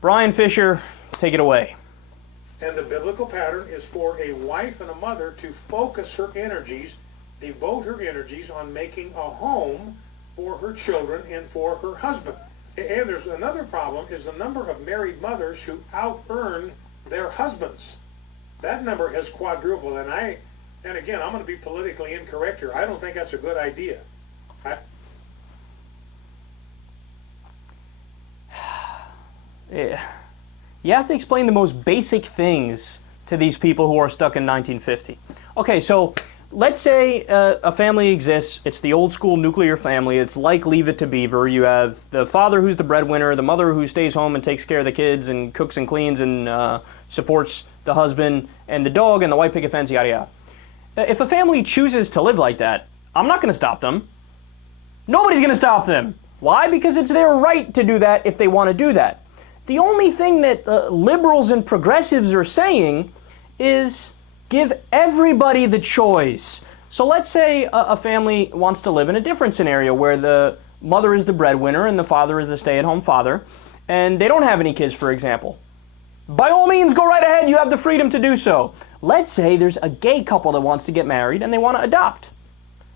Bryan Fischer, take it away. And the biblical pattern is for a wife and a mother to focus her energies, devote her energies on making a home for her children and for her husband. And there's another problem, is the number of married mothers who out-earn their husbands. That number has quadrupled, and again, I'm going to be politically incorrect here. I don't think that's a good idea. Yeah. You have to explain the most basic things to these people who are stuck in 1950. Okay, so let's say a family exists. It's the old school nuclear family. It's like Leave It to Beaver. You have the father who's the breadwinner, the mother who stays home and takes care of the kids and cooks and cleans and supports the husband and the dog and the white picket fence, yada yada. If a family chooses to live like that, I'm not going to stop them. Nobody's going to stop them. Why? Because it's their right to do that if they want to do that. The only thing that liberals and progressives are saying is give everybody the choice. So let's say a family wants to live in a different scenario where the mother is the breadwinner and the father is the stay-at-home father, and they don't have any kids, for example. By all means, go right ahead. You have the freedom to do so. Let's say there's a gay couple that wants to get married and they want to adopt.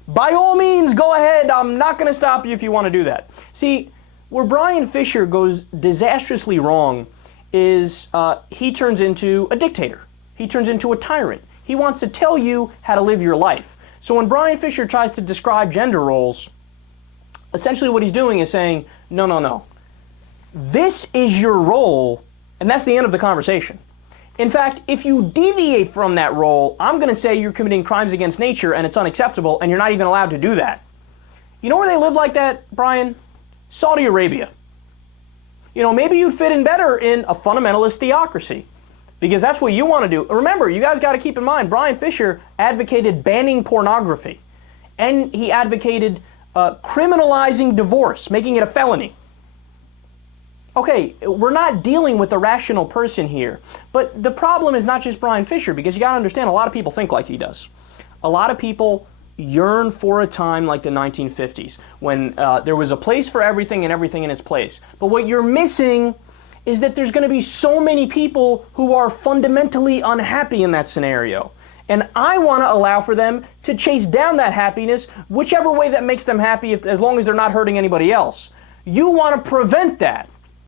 By all means, go ahead. I'm not going to stop you if you want to do that. See, where Bryan Fischer goes disastrously wrong is he turns into a dictator. He turns into a tyrant. He wants to tell you how to live your life. So when Bryan Fischer tries to describe gender roles, essentially what he's doing is saying, no, no, no. This is your role, and that's the end of the conversation. In fact, if you deviate from that role, I'm going to say you're committing crimes against nature and it's unacceptable and you're not even allowed to do that. You know where they live like that, Brian? Saudi Arabia. You know, maybe you'd fit in better in a fundamentalist theocracy because that's what you want to do. Remember, you guys got to keep in mind, Bryan Fischer advocated banning pornography and he advocated criminalizing divorce, making it a felony. Okay, we're not dealing with a rational person here, but the problem is not just Bryan Fischer, because you got to understand a lot of people think like he does. A lot of people yearn for a time like the 1950s when there was a place for everything and everything in its place. But what you're missing is that there's going to be so many people who are fundamentally unhappy in that scenario. And I want to allow for them to chase down that happiness whichever way that makes them happy, as long as they're not hurting anybody else. You want to prevent that.